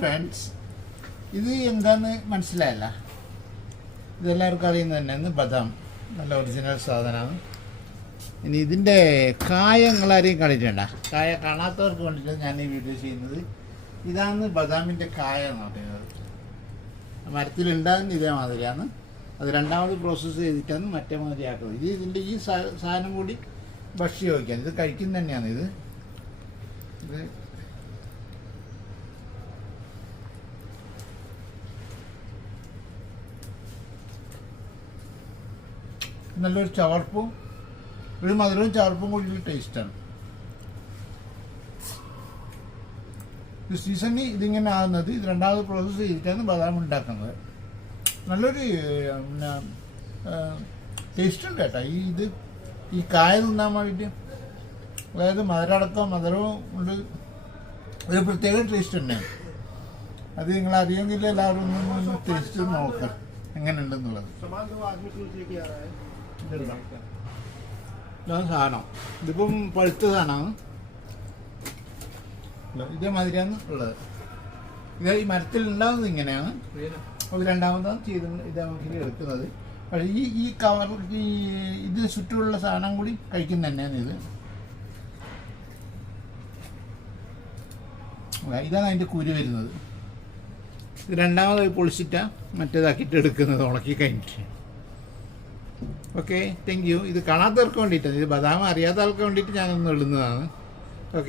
Friends, ഇത് എന്താന്ന് മനസ്സിലായല്ല. ഇതെല്ലാവർക്കും അറിയുന്നത് തന്നെയാണ് ബദാം. നല്ല ഒറിജിനൽ സാധനമാണ്. ഇനി ഇതിൻ്റെ കായ നിങ്ങളാരെയും കണ്ടിട്ടുണ്ട? കായ കാണാത്തവർക്ക് വേണ്ടിയിട്ട് ഞാൻ ഈ വീഡിയോ ചെയ്യുന്നത്. ഇതാണ് ബദാമിൻ്റെ കായ എന്ന് പറയുന്നത്. മരത്തിലുണ്ടാകുന്ന ഇതേമാതിരിയാണ്. അത് രണ്ടാമത് പ്രോസസ്സ് ചെയ്തിട്ടാണ് മറ്റേ മാതിരി ആക്കുന്നത്. ഇതിൻ്റെ ഈ സാധനം കൂടി ഭക്ഷ്യം വയ്ക്കാൻ, ഇത് കഴിക്കുന്ന തന്നെയാണ്. ഇത് നല്ലൊരു ചവർപ്പും ഒരു മധുരവും ചവർപ്പും കൂടിയുള്ള ടേസ്റ്റാണ്. ഈ സീസണിൽ ഇതിങ്ങനെ ആകുന്നത് ഇത് രണ്ടാമത് പ്രോസസ്സ് ചെയ്തിട്ടാണ് ബദാം ഉണ്ടാക്കുന്നത്. നല്ലൊരു പിന്നെ ടേസ്റ്റ് ഉണ്ട് കേട്ടോ. ഈ കായ തിന്നാൻ വേണ്ടിയിട്ട്, അതായത് മധുരവും ഉണ്ട്. ഒരു പ്രത്യേക ടേസ്റ്റ് തന്നെയാണ്. അത് നിങ്ങൾ അറിയുമെങ്കിൽ എല്ലാവരും ഒന്ന് ടേസ്റ്റ് നോക്കാം എങ്ങനെ ഉണ്ടെന്നുള്ളത്. ഇതാണ് സാധനം. ഇതിപ്പം പഴുത്ത സാധനമാണ്. ഇതേമാതിരിയാണ് ഉള്ളത്. ഇത് ഈ മരത്തിൽ ഉണ്ടാകുന്നത് ഇങ്ങനെയാണ്. അത് രണ്ടാമതാണ് ഇതേ എടുക്കുന്നത്. പക്ഷേ ഈ കവർ ഇതിന് ചുറ്റുമുള്ള സാധനം കൂടി കഴിക്കുന്ന തന്നെയാണ് ഇത്. ഇതാണ് അതിൻ്റെ കുരു വരുന്നത്. ഇത് രണ്ടാമതായി പൊളിച്ചിട്ടാ മറ്റേതാക്കിയിട്ട് എടുക്കുന്നത് ഉണക്കി കഴിഞ്ഞിട്ട്. Okay, thank you. ഇത് കാണാത്തവർക്ക് വേണ്ടിയിട്ടാണ്. ഇത് ബദാം അറിയാത്ത ആൾക്ക് വേണ്ടിയിട്ട് ഞാനൊന്ന് ഇടുന്നതാണ്.